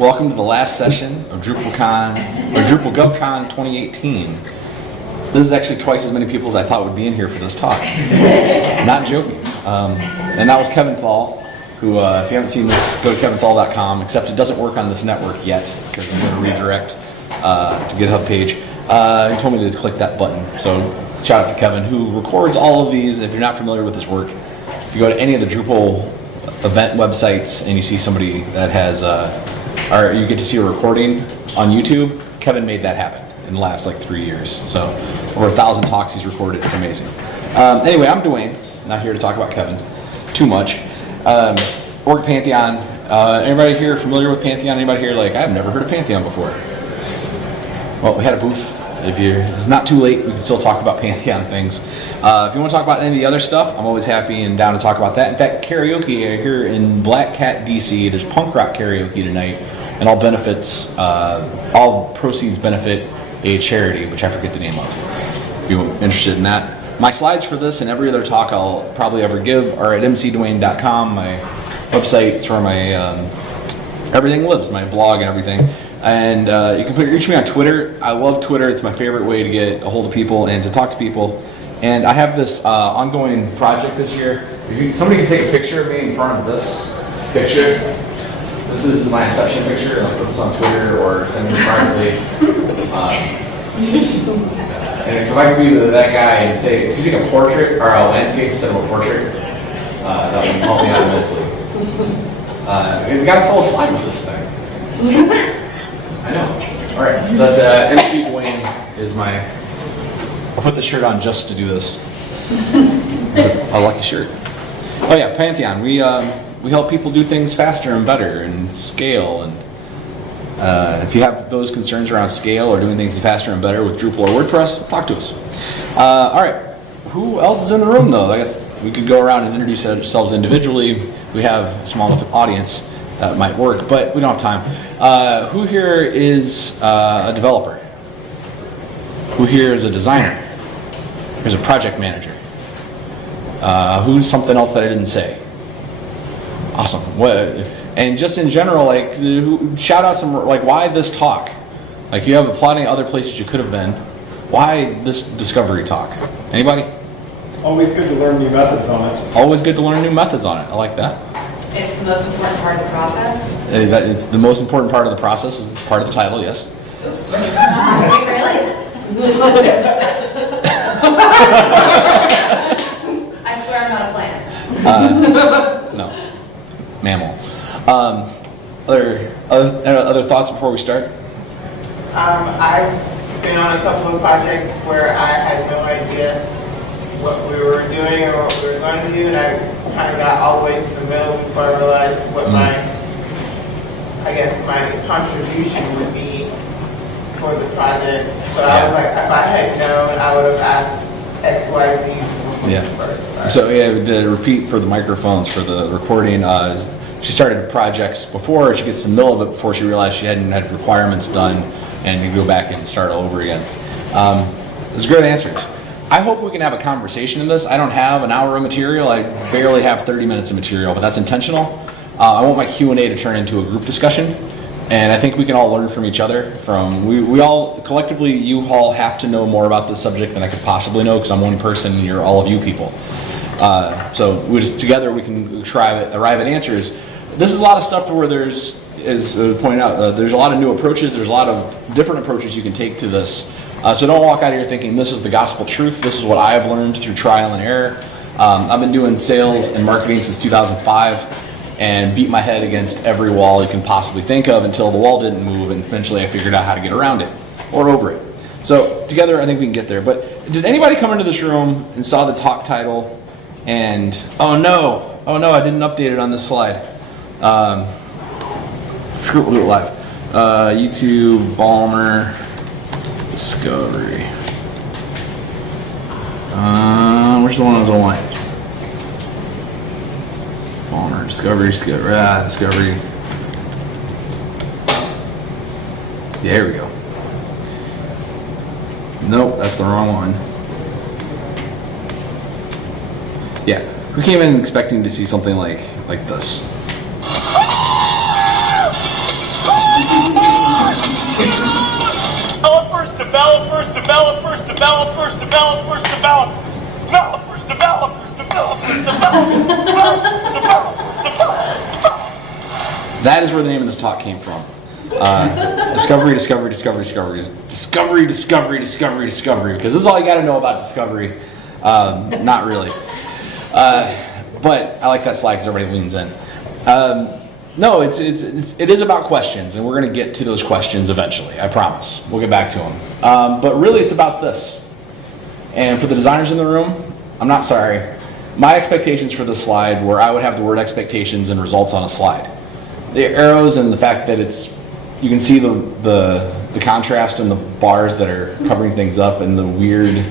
Welcome to the last session of DrupalCon, or Drupal GovCon 2018. This is actually twice as many people as I thought would be in here for this talk. Not joking. And that was Kevin Thal, who, if you haven't seen this, go to kevinthal.com, except it doesn't work on this network yet, because I'm going to redirect to GitHub page. He told me to click that button. So shout out to Kevin, who records all of these. If you're not familiar with his work, if you go to any of the Drupal event websites and you see somebody that has, or you get to see a recording on YouTube, Kevin made that happen in the last like 3 years. So over 1,000 talks he's recorded. It's amazing. Anyway, I'm Dwayne. Not here to talk about Kevin too much. Work Pantheon. Anybody here familiar with Pantheon? Anybody here like, I've never heard of Pantheon before? Well, we had a booth. If it's not too late, we can still talk about Pantheon things. If you want to talk about any of the other stuff, I'm always happy and down to talk about that. In fact, karaoke here in Black Cat, DC, there's punk rock karaoke tonight, and all proceeds benefit a charity, which I forget the name of. If you're interested in that. My slides for this and every other talk I'll probably ever give are at mcdwayne.com, my website. It's where my everything lives, my blog and everything. And you can reach me on Twitter. I love Twitter. It's my favorite way to get a hold of people and to talk to people. And I have this ongoing project this year. Somebody can take a picture of me in front of this picture. This is my inception picture. I'll put this on Twitter or send it privately. And if I could be that guy and say, if you take a portrait or a landscape instead of a portrait, that would help me out immensely. It's got a full slide with this thing. I know. All right, so that's MC Dwayne is my. I'll put the shirt on just to do this. It's a lucky shirt. Oh yeah, Pantheon. We help people do things faster and better and scale. And if you have those concerns around scale or doing things faster and better with Drupal or WordPress, talk to us. All right. Who else is in the room though? I guess we could go around and introduce ourselves individually. We have a small enough audience. That might work, but we don't have time. Who here is a developer? Who here is a designer? Who's a project manager? Who's something else that I didn't say? Awesome. What? And just in general, like, shout out some, like, why this talk? Like, you have plenty of other places you could have been. Why this discovery talk? Anybody? Always good to learn new methods on it. Always good to learn new methods on it. I like that. It's the most important part of the process? It's the most important part of the process, is part of the title, yes. Wait, really? I swear I'm not a plant. No. Mammal. Other thoughts before we start? I've been on a couple of projects where I had no idea what we were doing or what we were going to do, and I kind of got all the way to the middle before I realized what my contribution would be for the project. So I was like, if I had known, I would have asked X, Y, Z first. So yeah, we did a repeat for the microphones for the recording. She started projects before, she gets to the middle of it before she realized she hadn't had requirements done, and you go back and start all over again. Those are great answers. I hope we can have a conversation in this. I don't have an hour of material. I barely have 30 minutes of material, but that's intentional. I want my Q&A to turn into a group discussion, and I think we can all learn from each other. We all, collectively, you all have to know more about this subject than I could possibly know, because I'm one person and you're all of you people. So together we can arrive at answers. This is a lot of stuff where there's, as pointed out, there's a lot of new approaches. There's a lot of different approaches you can take to this. So don't walk out of here thinking this is the gospel truth. This is what I've learned through trial and error. I've been doing sales and marketing since 2005 and beat my head against every wall you can possibly think of until the wall didn't move, and eventually I figured out how to get around it or over it. So together I think we can get there. But did anybody come into this room and saw the talk title and, oh no, I didn't update it on this slide. We'll do it live. YouTube, Balmer, Discovery. Which the one was I want? Balmer, Discovery. Discovery. Yeah, here we go. Nope, that's the wrong one. Yeah, who came in expecting to see something like this? developers, developers, developers, developers, developers, developers, developers. That is where the name of this talk came from. Discovery, discovery, discovery, discovery. Discovery, discovery, discovery, discovery. Because this is all you got to know about discovery. Not really. But I like that slide because everybody leans in. No, it is about questions, and we're going to get to those questions eventually. I promise. We'll get back to them. But really, it's about this. And for the designers in the room, I'm not sorry. My expectations for this slide were I would have the word expectations and results on a slide. The arrows and the fact that you can see the contrast and the bars that are covering things up and the weird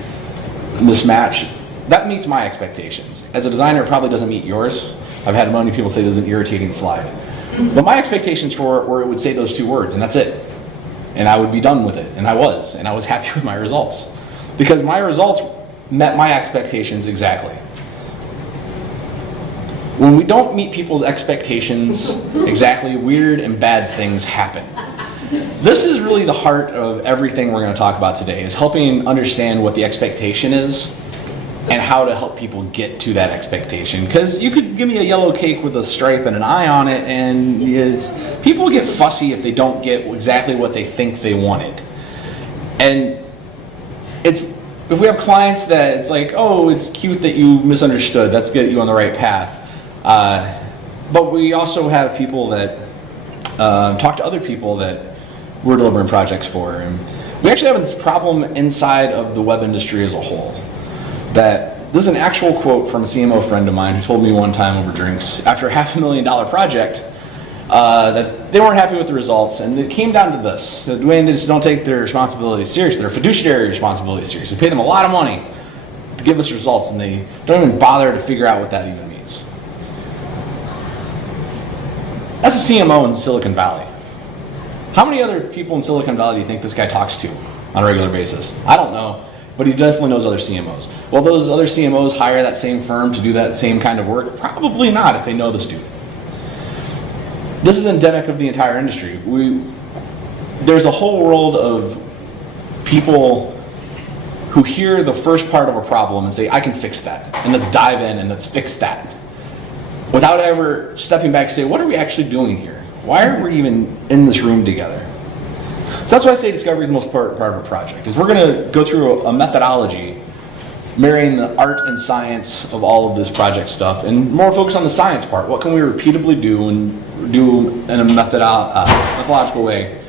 mismatch. That meets my expectations. As a designer, it probably doesn't meet yours. I've had many people say this is an irritating slide. But my expectations for it were it would say those two words, and that's it. And I would be done with it, and I was happy with my results. Because my results met my expectations exactly. When we don't meet people's expectations exactly, weird and bad things happen. This is really the heart of everything we're going to talk about today, is helping understand what the expectation is and how to help people get to that expectation. Because you could give me a yellow cake with a stripe and an eye on it, and people get fussy if they don't get exactly what they think they wanted. And if we have clients that it's like, oh, it's cute that you misunderstood, that's get you on the right path. But we also have people that talk to other people that we're delivering projects for. And we actually have this problem inside of the web industry as a whole. That this is an actual quote from a CMO friend of mine who told me one time over drinks after a $500,000 project that they weren't happy with the results, and it came down to this: that Dwayne, they just don't take their responsibilities seriously, their fiduciary responsibilities seriously. We pay them a lot of money to give us results, and they don't even bother to figure out what that even means. That's a CMO in Silicon Valley. How many other people in Silicon Valley do you think this guy talks to on a regular basis? I don't know. But he definitely knows other CMOs. Will those other CMOs hire that same firm to do that same kind of work? Probably not if they know this dude. This is endemic of the entire industry. There's a whole world of people who hear the first part of a problem and say, I can fix that. And let's dive in and let's fix that. Without ever stepping back and say, what are we actually doing here? Why are we even in this room together? So that's why I say discovery is the most part of a project, is we're going to go through a methodology marrying the art and science of all of this project stuff, and more focus on the science part. What can we repeatably do and do in a methodological way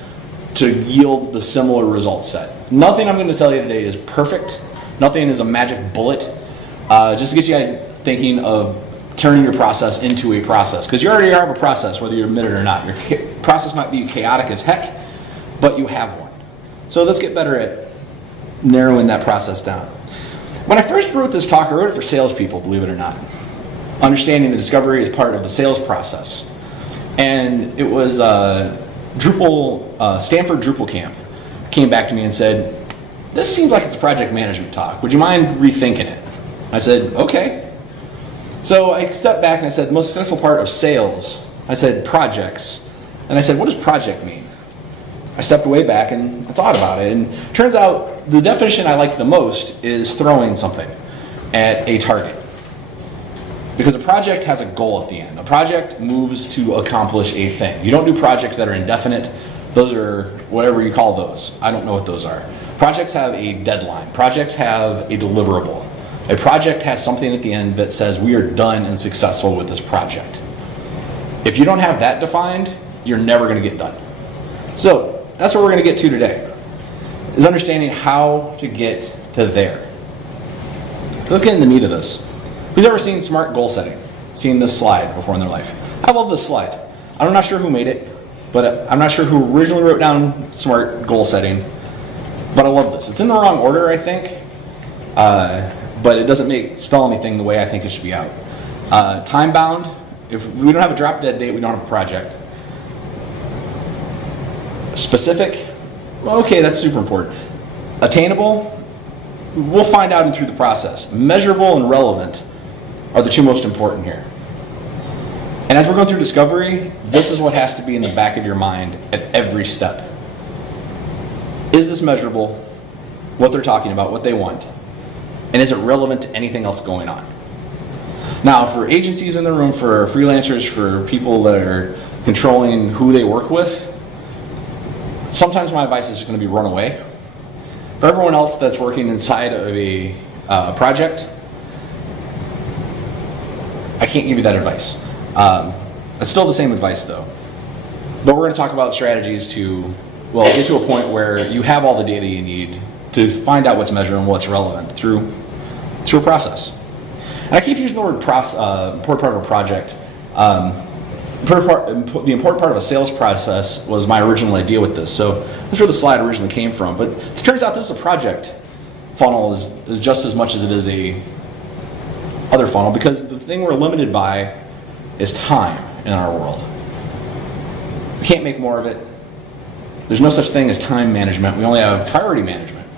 to yield the similar result set? Nothing I'm going to tell you today is perfect. Nothing is a magic bullet. Just to get you thinking of turning your process into a process, because you already have a process, whether you admit it or not. Your process might be chaotic as heck, but you have one. So let's get better at narrowing that process down. When I first wrote this talk, I wrote it for salespeople, believe it or not. Understanding the discovery is part of the sales process. And it was Stanford Drupal Camp came back to me and said, this seems like it's a project management talk. Would you mind rethinking it? I said, okay. So I stepped back and I said, the most successful part of sales, I said projects. And I said, what does project mean? I stepped way back and I thought about it, and it turns out the definition I like the most is throwing something at a target. Because a project has a goal at the end. A project moves to accomplish a thing. You don't do projects that are indefinite. Those are whatever you call those. I don't know what those are. Projects have a deadline. Projects have a deliverable. A project has something at the end that says we are done and successful with this project. If you don't have that defined, you're never going to get done. So that's what we're going to get to today, is understanding how to get to there. So let's get into the meat of this. Who's ever seen smart goal setting? Seen this slide before in their life? I love this slide. I'm not sure who made it, but I'm not sure who originally wrote down smart goal setting, but I love this. It's in the wrong order, I think, but it doesn't spell anything the way I think it should be out. Time bound. If we don't have a drop dead date, we don't have a project. Specific, okay, that's super important. Attainable, we'll find out through the process. Measurable and relevant are the two most important here. And as we're going through discovery, this is what has to be in the back of your mind at every step. Is this measurable? What they're talking about, what they want. And is it relevant to anything else going on? Now, for agencies in the room, for freelancers, for people that are controlling who they work with, sometimes my advice is just going to be run away. For everyone else that's working inside of a project, I can't give you that advice. It's still the same advice though. But we're going to talk about strategies to, well, get to a point where you have all the data you need to find out what's measured and what's relevant through a process. And I keep using the word important part of a project. The important part of a sales process was my original idea with this. So that's where the slide originally came from. But it turns out this is a project funnel is just as much as it is a other funnel, because the thing we're limited by is time in our world. We can't make more of it. There's no such thing as time management. We only have priority management.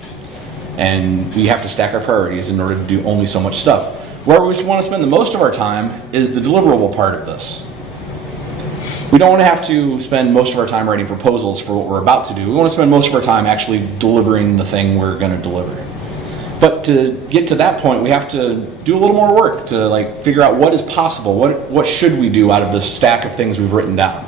And we have to stack our priorities in order to do only so much stuff. Where we want to spend the most of our time is the deliverable part of this. We don't want to have to spend most of our time writing proposals for what we're about to do. We want to spend most of our time actually delivering the thing we're going to deliver. But to get to that point, we have to do a little more work to like figure out what is possible, what should we do out of this stack of things we've written down.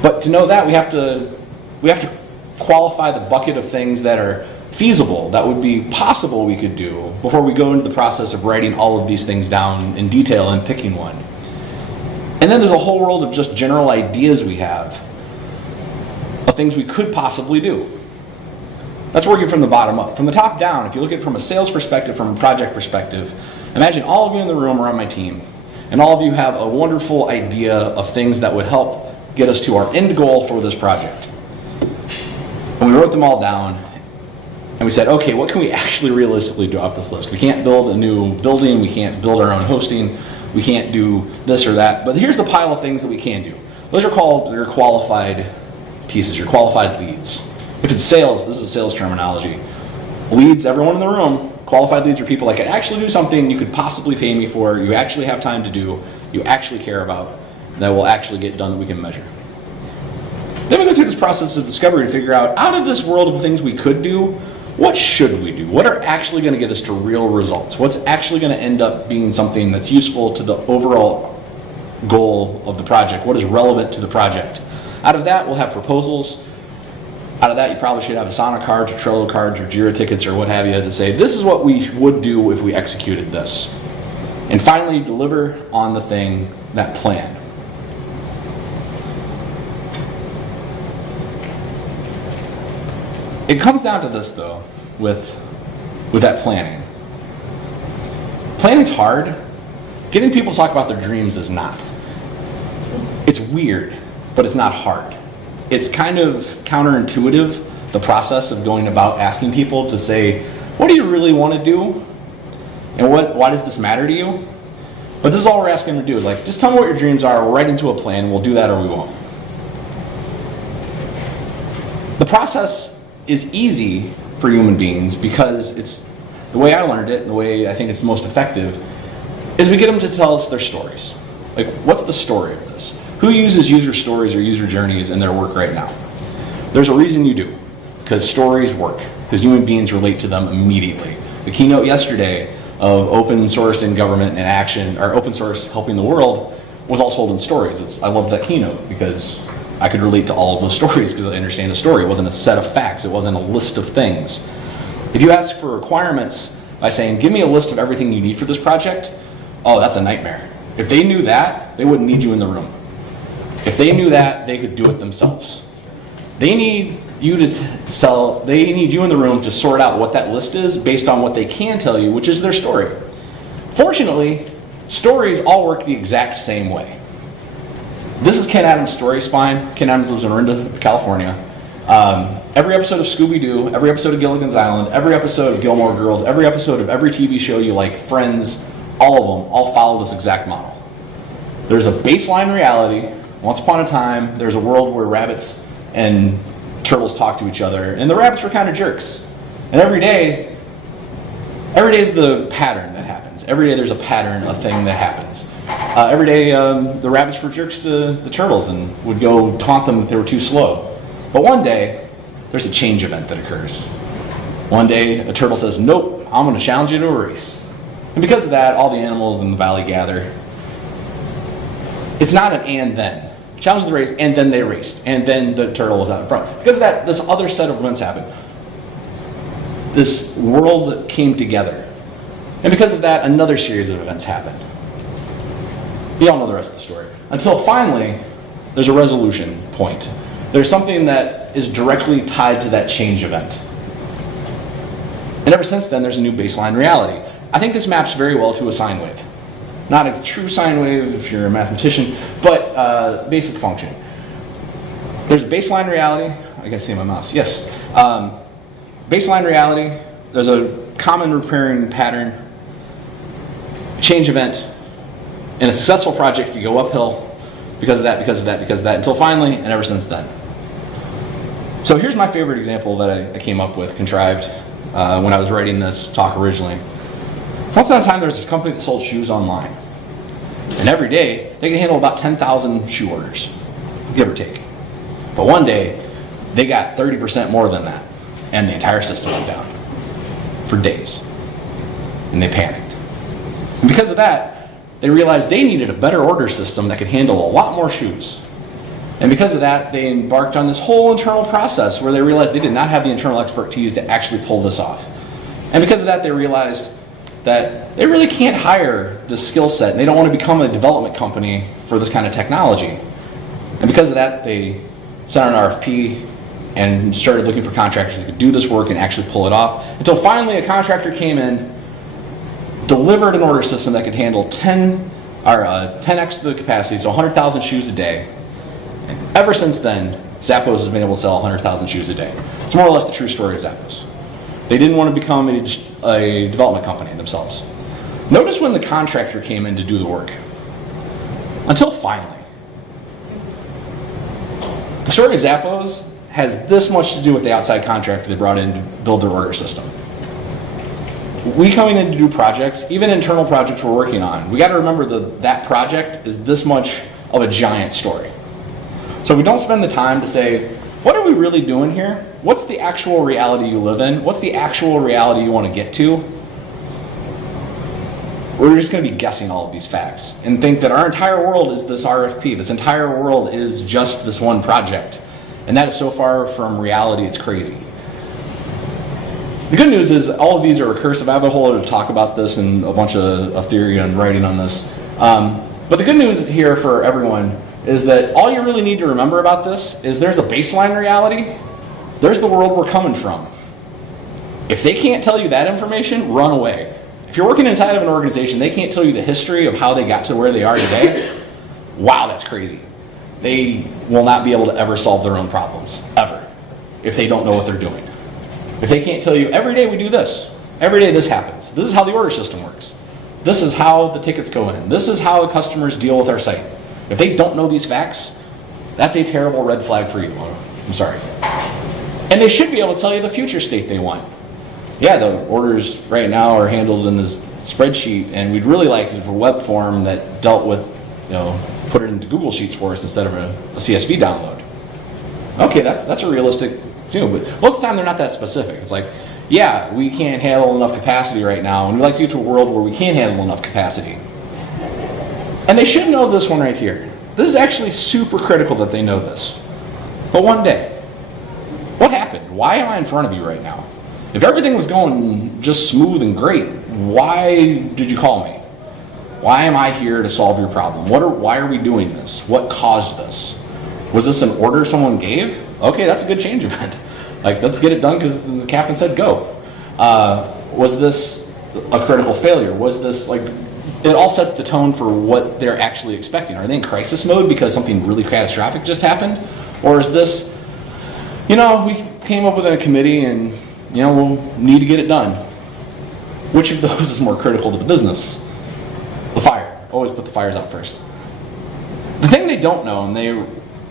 But to know that, we have to qualify the bucket of things that are feasible, that would be possible we could do before we go into the process of writing all of these things down in detail and picking one. And then there's a whole world of just general ideas we have of things we could possibly do. That's working from the bottom up. From the top down, if you look at it from a sales perspective, from a project perspective, imagine all of you in the room are on my team, and all of you have a wonderful idea of things that would help get us to our end goal for this project. And we wrote them all down, and we said, okay, what can we actually realistically do off this list? We can't build a new building, we can't build our own hosting, we can't do this or that, but here's the pile of things that we can do. Those are called your qualified pieces, your qualified leads. If it's sales, this is sales terminology. Leads, everyone in the room, qualified leads are people that can actually do something you could possibly pay me for, you actually have time to do, you actually care about, that will actually get done that we can measure. Then we go through this process of discovery to figure out of this world of things we could do, what should we do? What are actually going to get us to real results? What's actually going to end up being something that's useful to the overall goal of the project? What is relevant to the project? Out of that, we'll have proposals. Out of that, you probably should have Asana cards or Trello cards or Jira tickets or what have you to say, this is what we would do if we executed this. And finally, deliver on the thing, that plan. It comes down to this, though, with that planning. Planning's hard. Getting people to talk about their dreams is not. It's weird, but it's not hard. It's kind of counterintuitive, the process of going about asking people to say, what do you really want to do? And why does this matter to you? But this is all we're asking them to do is like, just tell me what your dreams are, we'll write into a plan, we'll do that or we won't. The process is easy for human beings because it's the way I learned it, and the way I think it's most effective, is we get them to tell us their stories. Like, what's the story of this? Who uses user stories or user journeys in their work right now? There's a reason you do, because stories work, because human beings relate to them immediately. The keynote yesterday of open source in government and action, or open source helping the world, was all told in stories. I love that keynote because I could relate to all of those stories because I understand the story. It wasn't a set of facts. It wasn't a list of things. If you ask for requirements by saying, give me a list of everything you need for this project, oh, that's a nightmare. If they knew that, they wouldn't need you in the room. If they knew that, they could do it themselves. They need you they need you in the room to sort out what that list is based on what they can tell you, which is their story. Fortunately, stories all work the exact same way. This is Ken Adams' story spine. Ken Adams lives in Orinda, California. Every episode of Scooby-Doo, every episode of Gilligan's Island, every episode of Gilmore Girls, every episode of every TV show you like, Friends, all of them, all follow this exact model. There's a baseline reality. Once upon a time, there's a world where rabbits and turtles talk to each other, and the rabbits were kind of jerks. And every day is the pattern that happens. Every day there's a pattern, a thing that happens. Every day the rabbits were jerks to the turtles and would go taunt them that they were too slow. But one day, there's a change event that occurs. One day, a turtle says, nope, I'm going to challenge you to a race. And because of that, all the animals in the valley gather. It's not an and then. Challenge the race, and then they raced. And then the turtle was out in front. Because of that, this other set of events happened. This world came together. And because of that, another series of events happened. You all know the rest of the story. Until finally, there's a resolution point. There's something that is directly tied to that change event. And ever since then, there's a new baseline reality. I think this maps very well to a sine wave. Not a true sine wave if you're a mathematician, but basic function. There's a baseline reality. I can see my mouse. Yes. Baseline reality. There's a common repairing pattern. Change event. In a successful project, you go uphill because of that, because of that, because of that, until finally, and ever since then. So here's my favorite example that I came up with, contrived, when I was writing this talk originally. Once upon a time, there was a company that sold shoes online. And every day, they could handle about 10,000 shoe orders, give or take. But one day, they got 30% more than that, and the entire system went down for days. And they panicked. And because of that, they realized they needed a better order system that could handle a lot more shoes. And because of that, they embarked on this whole internal process where they realized they did not have the internal expertise to actually pull this off. And because of that, they realized that they really can't hire this skill set, and they don't want to become a development company for this kind of technology. And because of that, they sent out an RFP and started looking for contractors that could do this work and actually pull it off, until finally a contractor came in, delivered an order system that could handle 10x the capacity, so 100,000 shoes a day. And ever since then, Zappos has been able to sell 100,000 shoes a day. It's more or less the true story of Zappos. They didn't want to become a development company themselves. Notice when the contractor came in to do the work. Until finally. The story of Zappos has this much to do with the outside contractor they brought in to build their order system. We coming in to do projects, even internal projects we're working on, we got to remember that project is this much of a giant story. So we don't spend the time to say, what are we really doing here? What's the actual reality you live in? What's the actual reality you want to get to? We're just going to be guessing all of these facts and think that our entire world is this RFP. This entire world is just this one project. And that is so far from reality, it's crazy. The good news is all of these are recursive. I have a whole other talk about this and a bunch of theory and writing on this. But the good news here for everyone is that all you really need to remember about this is there's a baseline reality. There's the world we're coming from. If they can't tell you that information, run away. If you're working inside of an organization, they can't tell you the history of how they got to where they are today. Wow, that's crazy. They will not be able to ever solve their own problems, ever, if they don't know what they're doing. If they can't tell you, every day we do this, every day this happens, this is how the order system works, this is how the tickets go in, this is how the customers deal with our site. If they don't know these facts, that's a terrible red flag for you. I'm sorry. And they should be able to tell you the future state they want. Yeah, the orders right now are handled in this spreadsheet, and we'd really like it for web form that dealt with, put it into Google Sheets for us instead of a CSV download. Okay, that's a realistic but most of the time they're not that specific. It's like, yeah, we can't handle enough capacity right now, and we'd like to get to a world where we can handle enough capacity. And they should know this one right here. This is actually super critical that they know this. But one day, what happened? Why am I in front of you right now? If everything was going just smooth and great, why did you call me? Why am I here to solve your problem? Why are we doing this? What caused this? Was this an order someone gave? Okay, that's a good change event. Like, let's get it done because the captain said go. Was this a critical failure? Was this, like, it all sets the tone for what they're actually expecting. Are they in crisis mode because something really catastrophic just happened? Or is this, we came up with a committee and, we'll need to get it done. Which of those is more critical to the business? The fire. Always put the fires out first. The thing they don't know, and they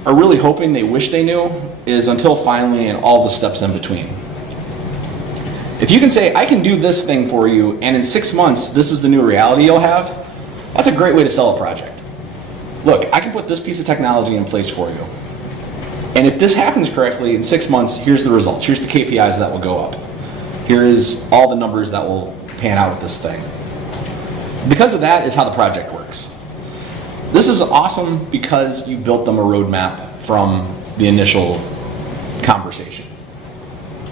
are really hoping they wish they knew, is until finally and all the steps in between. If you can say, I can do this thing for you, and in 6 months, this is the new reality you'll have, that's a great way to sell a project. Look, I can put this piece of technology in place for you. And if this happens correctly, in 6 months, here's the results. Here's the KPIs that will go up. Here is all the numbers that will pan out with this thing. Because of that is how the project works. This is awesome because you built them a roadmap from the initial conversation.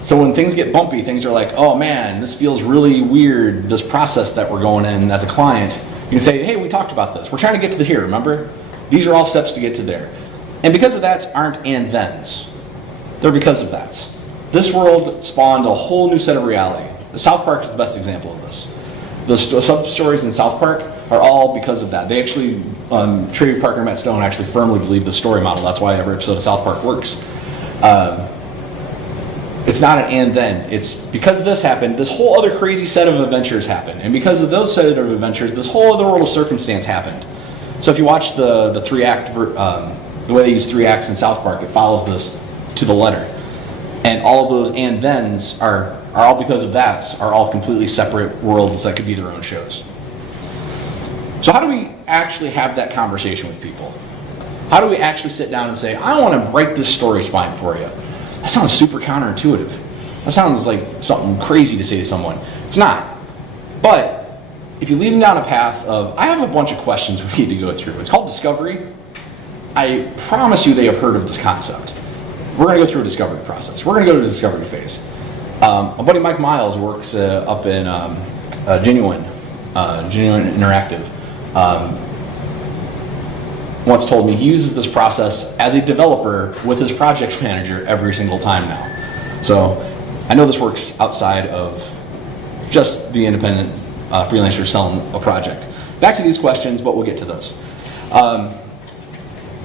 So when things get bumpy, things are like, oh man, this feels really weird, this process that we're going in as a client. You can say, hey, we talked about this. We're trying to get to the here, remember? These are all steps to get to there. And because of that aren't and thens. They're because of that. This world spawned a whole new set of reality. South Park is the best example of this. The sub-stories in South Park are all because of that. They actually, Trey Parker and Matt Stone actually firmly believe the story model. That's why every episode of South Park works. It's not an and then. It's because this happened, this whole other crazy set of adventures happened. And because of those set of adventures, this whole other world of circumstance happened. So if you watch the three-act, the way they use 3 acts in South Park, it follows this to the letter. And all of those and thens are all because of that, are all completely separate worlds that could be their own shows. So how do we actually have that conversation with people? How do we actually sit down and say, I want to write this story spine for you? That sounds super counterintuitive. That sounds like something crazy to say to someone. It's not. But if you lead them down a path of, I have a bunch of questions we need to go through. It's called discovery. I promise you they have heard of this concept. We're going to go through a discovery process. We're going to go to the discovery phase. My buddy Mike Miles works up in Genuine Interactive. Once told me he uses this process as a developer with his project manager every single time now. So I know this works outside of just the independent freelancer selling a project. Back to these questions, but we'll get to those.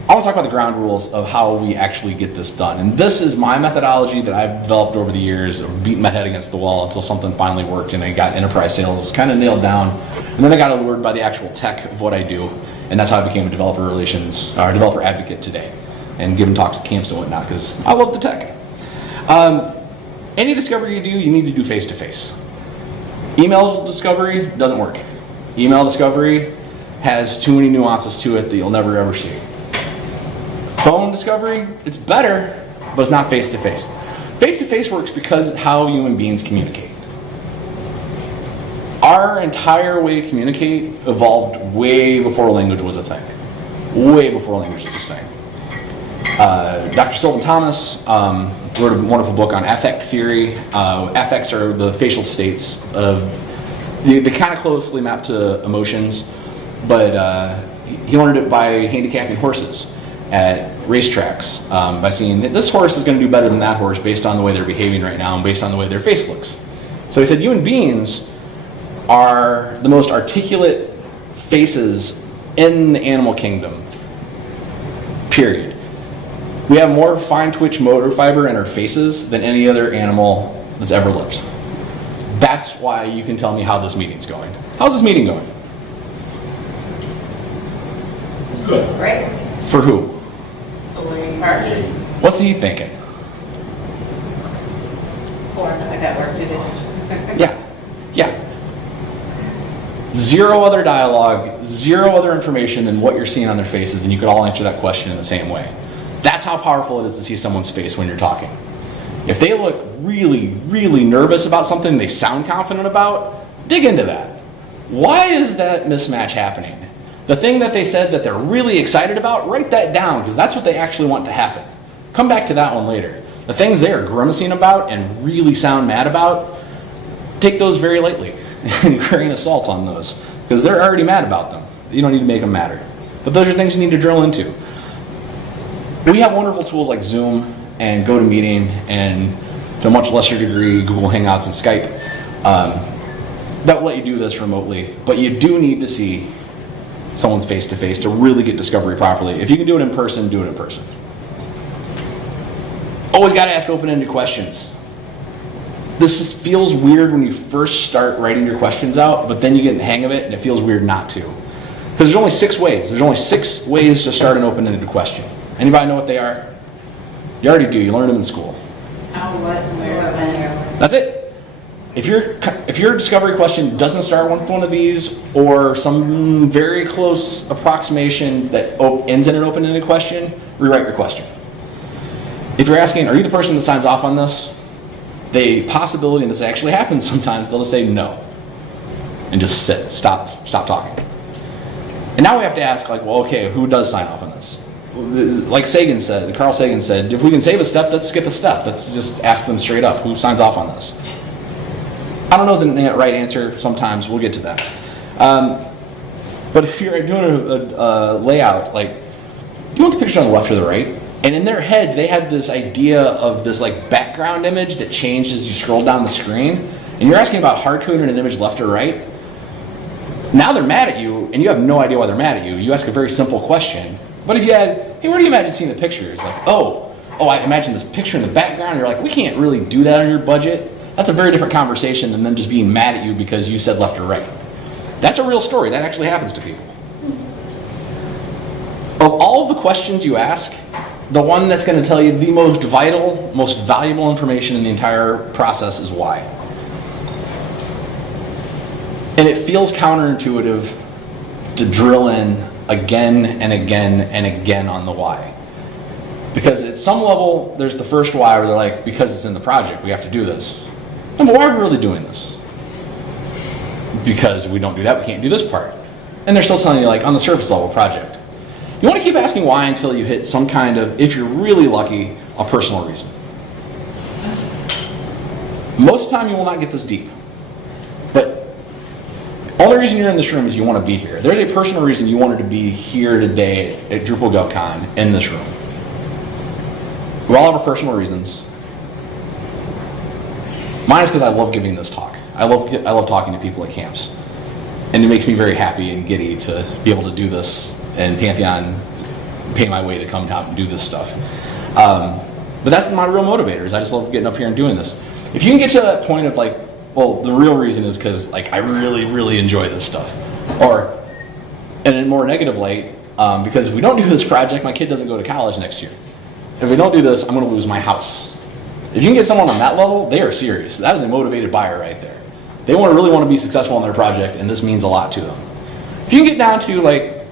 I want to talk about the ground rules of how we actually get this done. And this is my methodology that I've developed over the years, of beating my head against the wall until something finally worked and I got enterprise sales kind of nailed down. And then I got allured by the actual tech of what I do. And that's how I became a developer advocate today. And giving talks at camps and whatnot because I love the tech. Any discovery you do, you need to do face-to-face. Email discovery doesn't work. Email discovery has too many nuances to it that you'll never ever see. Phone discovery, it's better, but it's not face-to-face. Face-to-face works because of how human beings communicate. Our entire way to communicate evolved way before language was a thing. Way before language was a thing. Dr. Sylvan Thomas wrote a wonderful book on affect theory. Affects are the facial states of, they kind of closely map to emotions, but he learned it by handicapping horses at racetracks, by seeing that this horse is going to do better than that horse based on the way they're behaving right now and based on the way their face looks. So he said human beings are the most articulate faces in the animal kingdom, period. We have more fine twitch motor fiber in our faces than any other animal that's ever lived. That's why you can tell me how this meeting's going. How's this meeting going? Good. Great. For who? What's he thinking? I got work to do. Yeah. Zero other dialogue, zero other information than what you're seeing on their faces, and you could all answer that question in the same way. That's how powerful it is to see someone's face when you're talking. If they look really, really nervous about something they sound confident about, dig into that. Why is that mismatch happening? The thing that they said that they're really excited about, write that down, because that's what they actually want to happen. Come back to that one later. The things they are grimacing about and really sound mad about, take those very lightly and grain of salt on those, because they're already mad about them. You don't need to make them madder. But those are things you need to drill into. We have wonderful tools like Zoom and GoToMeeting and, to a much lesser degree, Google Hangouts and Skype that will let you do this remotely. But you do need to see someone's face-to-face to really get discovery properly. If you can do it in person, do it in person. Always got to ask open-ended questions. This feels weird when you first start writing your questions out, but then you get the hang of it and it feels weird not to. Because there's only 6 ways. There's only 6 ways to start an open-ended question. Anybody know what they are? You already do. You learned them in school. How, what, where, when. That's it. If your discovery question doesn't start with one of these, or some very close approximation that ends in an open-ended question, rewrite your question. If you're asking, are you the person that signs off on this? the possibility, and this actually happens sometimes, they'll just say no. And just sit, stop talking. And now we have to ask, like, well, okay, who does sign off on this? Like Carl Sagan said, if we can save a step, let's skip a step. Let's just ask them straight up, who signs off on this? I don't know is the right answer sometimes, we'll get to that. But if you're doing a layout, like, do you want the picture on the left or the right? And in their head, they had this idea of this like background image that changed as you scroll down the screen. And you're asking about hard-coding an image left or right. Now they're mad at you, and you have no idea why they're mad at you. You ask a very simple question. But if you had, hey, where do you imagine seeing the picture? It's like, oh, I imagine this picture in the background. You're like, we can't really do that on your budget. That's a very different conversation than them just being mad at you because you said left or right. That's a real story. That actually happens to people. Of all of the questions you ask, the one that's going to tell you the most vital, most valuable information in the entire process is why. And it feels counterintuitive to drill in again and again and again on the why. Because at some level, there's the first why where they're like, because it's in the project, we have to do this. No, but why are we really doing this? Because we don't do that, we can't do this part. And they're still telling you, like, on the surface level project. You want to keep asking why until you hit some kind of, if you're really lucky, a personal reason. Most of the time you will not get this deep. But the only reason you're in this room is you want to be here. There's a personal reason you wanted to be here today at Drupal GovCon in this room. We all have our personal reasons. Mine is because I love giving this talk. I love talking to people at camps. And it makes me very happy and giddy to be able to do this and Pantheon pay my way to come out and do this stuff. But that's my real motivators. I just love getting up here and doing this. If you can get to that point of like, well, the real reason is because like I really, really enjoy this stuff. Or in a more negative light, because if we don't do this project, my kid doesn't go to college next year. If we don't do this, I'm going to lose my house. If you can get someone on that level, they are serious. That is a motivated buyer right there. They really want to be successful in their project, and this means a lot to them. If you can get down to like,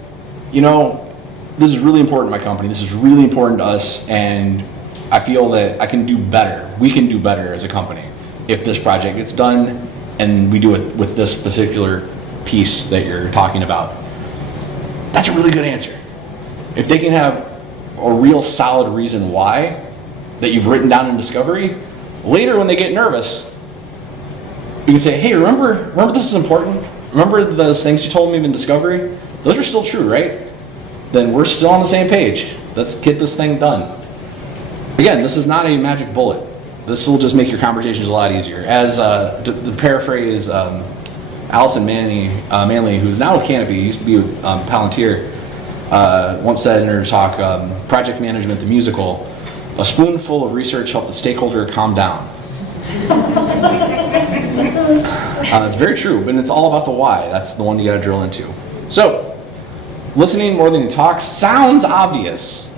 you know, this is really important to my company, this is really important to us, and I feel that I can do better, we can do better as a company if this project gets done and we do it with this particular piece that you're talking about. That's a really good answer. If they can have a real solid reason why that you've written down in Discovery, later when they get nervous, you can say, hey, remember this is important? Remember those things you told me in Discovery? Those are still true, right? Then we're still on the same page. Let's get this thing done. Again, this is not a magic bullet. This will just make your conversations a lot easier. As to paraphrase Allison Manley, who's now with Canopy, used to be with Palantir, once said in her talk, Project Management, the Musical, a spoonful of research helped the stakeholder calm down. It's very true, but it's all about the why. That's the one you got to drill into. So, listening more than you talk sounds obvious,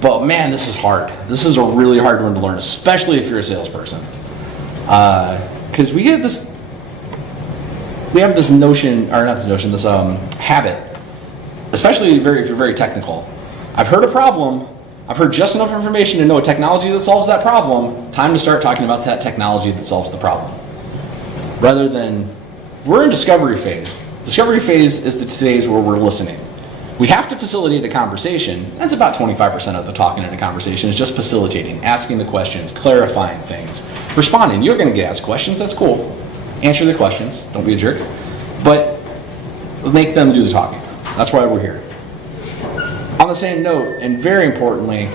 but man, this is hard. This is a really hard one to learn, especially if you're a salesperson. Because we have this notion, or not this notion, this habit, especially if you're very technical. I've heard a problem. I've heard just enough information to know a technology that solves that problem. Time to start talking about that technology that solves the problem. Rather than, we're in discovery phase. Discovery phase is the phase where we're listening. We have to facilitate a conversation. That's about 25% of the talking in a conversation is just facilitating, asking the questions, clarifying things, responding. You're going to get asked questions. That's cool. Answer the questions. Don't be a jerk. But make them do the talking. That's why we're here. On the same note, and very importantly,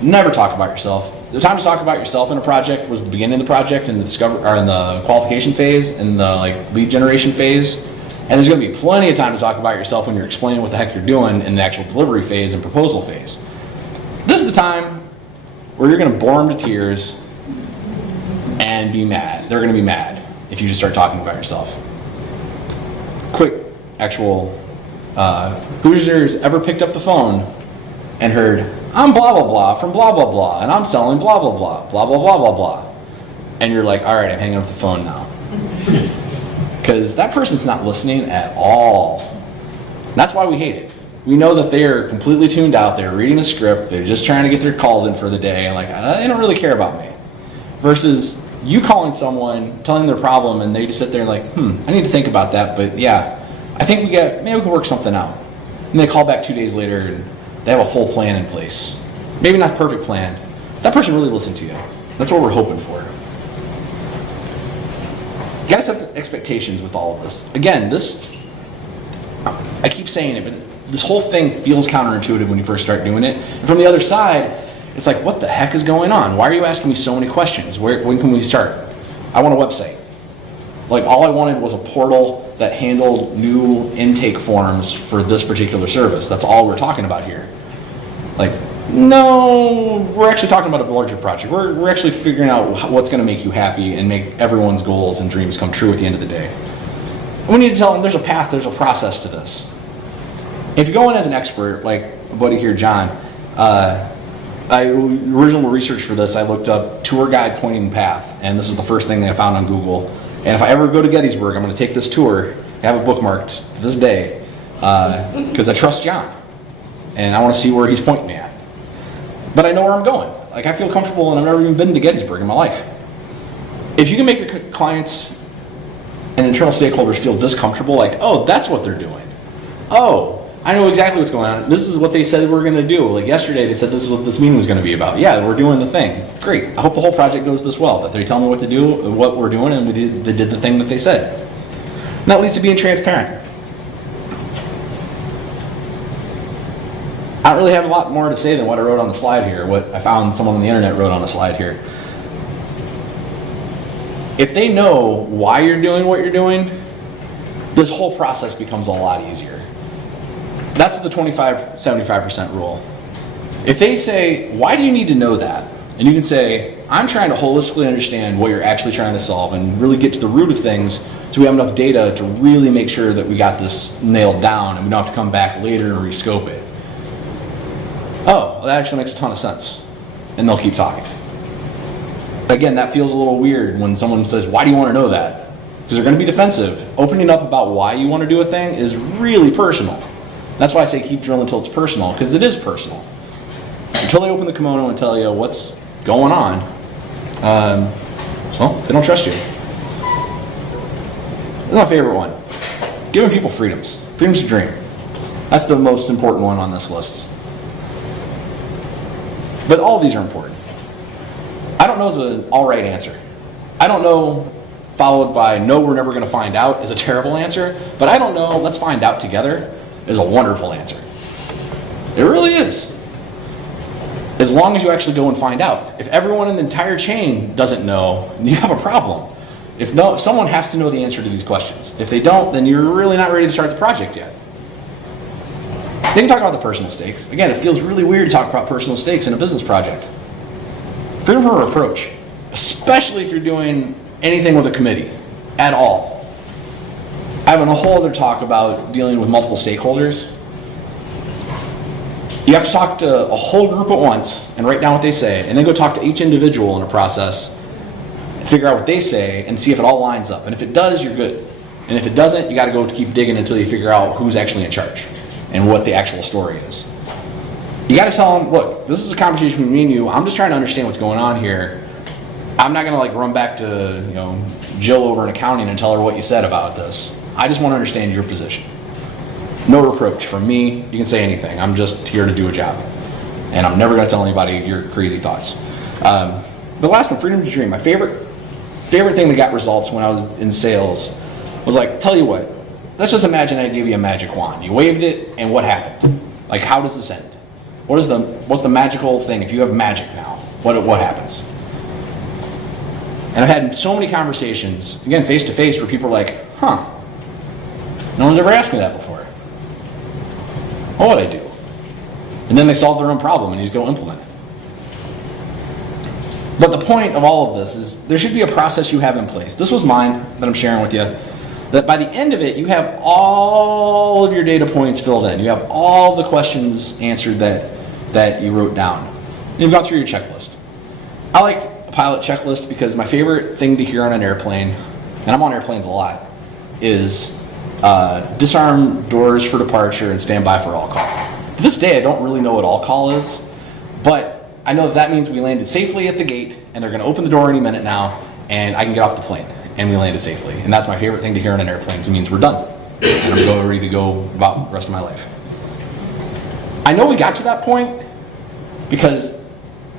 never talk about yourself. The time to talk about yourself in a project was the beginning of the project and the qualification phase and the lead generation phase. And there's going to be plenty of time to talk about yourself when you're explaining what the heck you're doing in the actual delivery phase and proposal phase. This is the time where you're going to bore them to tears and be mad. They're going to be mad if you just start talking about yourself. Quick actual, who's ever picked up the phone and heard, I'm blah blah blah from blah blah blah and I'm selling blah blah blah, blah blah blah blah blah. And you're like, all right, I'm hanging up the phone now. Because that person's not listening at all. That's why we hate it. We know that they are completely tuned out. They're reading a script. They're just trying to get their calls in for the day. And they don't really care about me. Versus you calling someone, telling them their problem, and they just sit there like, I need to think about that, but yeah, I think maybe we can work something out. And they call back 2 days later and they have a full plan in place. Maybe not a perfect plan. That person really listened to you. That's what we're hoping for. You gotta set expectations with all of this. Again, I keep saying it, but this whole thing feels counterintuitive when you first start doing it. And from the other side, it's like, what the heck is going on? Why are you asking me so many questions? When can we start? I want a website. Like, all I wanted was a portal that handled new intake forms for this particular service. That's all we're talking about here. Like, no, we're actually talking about a larger project. We're actually figuring out what's going to make you happy and make everyone's goals and dreams come true at the end of the day. And we need to tell them there's a path, there's a process to this. If you go in as an expert, like a buddy here, John, original research for this, I looked up tour guide pointing path, and this is the first thing that I found on Google. And if I ever go to Gettysburg, I'm going to take this tour, have it bookmarked to this day, because I trust John, and I want to see where he's pointing me at. But I know where I'm going. Like, I feel comfortable, and I've never even been to Gettysburg in my life. If you can make your clients and internal stakeholders feel this comfortable, like, oh, that's what they're doing. Oh, I know exactly what's going on. This is what they said we're going to do. Like yesterday, they said this is what this meeting was going to be about. Yeah, we're doing the thing. Great. I hope the whole project goes this well, that they tell me what to do, what we're doing, and they did the thing that they said. And that leads to being transparent. I don't really have a lot more to say than what I wrote on the slide here, what I found someone on the internet wrote on the slide here. If they know why you're doing what you're doing, this whole process becomes a lot easier. That's the 25-75% rule. If they say, why do you need to know that? And you can say, I'm trying to holistically understand what you're actually trying to solve and really get to the root of things so we have enough data to really make sure that we got this nailed down and we don't have to come back later and rescope it. Oh, well, that actually makes a ton of sense. And they'll keep talking. Again, that feels a little weird when someone says, why do you want to know that? Because they're going to be defensive. Opening up about why you want to do a thing is really personal. That's why I say keep drilling until it's personal, because it is personal. Until they open the kimono and tell you what's going on, well, they don't trust you. That's my favorite one. Giving people freedoms. Freedoms to dream. That's the most important one on this list. But all of these are important. I don't know is an all right answer. I don't know followed by no, we're never going to find out is a terrible answer, but I don't know, let's find out together is a wonderful answer. It really is. As long as you actually go and find out. If everyone in the entire chain doesn't know, you have a problem. If someone has to know the answer to these questions. If they don't, then you're really not ready to start the project yet. They can talk about the personal stakes. Again, it feels really weird to talk about personal stakes in a business project. Freedom of approach, especially if you're doing anything with a committee at all. Having a whole other talk about dealing with multiple stakeholders. You have to talk to a whole group at once and write down what they say, and then go talk to each individual in a process, figure out what they say, and see if it all lines up. And if it does, you're good. And if it doesn't, you got to go keep digging until you figure out who's actually in charge and what the actual story is. You got to tell them, look, this is a conversation between me and you. I'm just trying to understand what's going on here. I'm not going to like run back to Jill over in accounting and tell her what you said about this. I just want to understand your position. No reproach from me. You can say anything. I'm just here to do a job. And I'm never going to tell anybody your crazy thoughts. The last one, freedom to dream. My favorite thing that got results when I was in sales was like, tell you what, let's just imagine I gave you a magic wand. You waved it, and what happened? Like, how does this end? What's the magical thing? If you have magic now, what happens? And I've had so many conversations, again, face to face, where people are like, huh, no one's ever asked me that before. What would I do? And then they solve their own problem and you just go implement it. But the point of all of this is there should be a process you have in place. This was mine that I'm sharing with you. That by the end of it, you have all of your data points filled in. You have all the questions answered that you wrote down. And you've gone through your checklist. I like a pilot checklist because my favorite thing to hear on an airplane, and I'm on airplanes a lot, is disarm doors for departure and stand by for all call. To this day, I don't really know what all call is, but I know that means we landed safely at the gate and they're going to open the door any minute now, and I can get off the plane, and we landed safely. And that's my favorite thing to hear on an airplane, because it means we're done, and I'm ready to go about the rest of my life. I know we got to that point because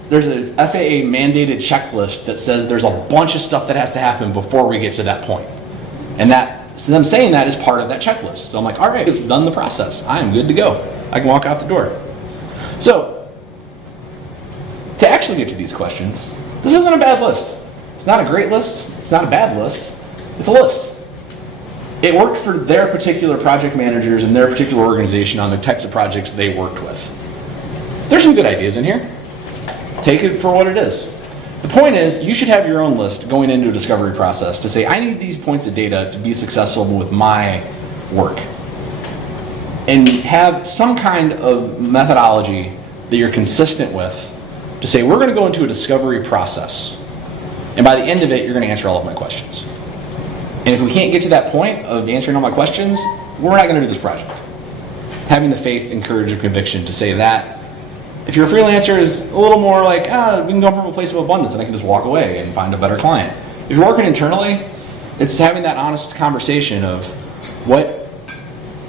there's a FAA mandated checklist that says there's a bunch of stuff that has to happen before we get to that point. And so them saying that is part of that checklist. So I'm like, all right, it's done the process. I'm good to go. I can walk out the door. So, to actually get to these questions, this isn't a bad list. It's not a great list. It's not a bad list. It's a list. It worked for their particular project managers and their particular organization on the types of projects they worked with. There's some good ideas in here. Take it for what it is. The point is, you should have your own list going into a discovery process to say, I need these points of data to be successful with my work. And have some kind of methodology that you're consistent with to say, we're going to go into a discovery process. And by the end of it, you're going to answer all of my questions. And if we can't get to that point of answering all my questions, we're not going to do this project. Having the faith and courage and conviction to say that. If you're a freelancer, is a little more like, we can come from a place of abundance and I can just walk away and find a better client. If you're working internally, it's having that honest conversation of what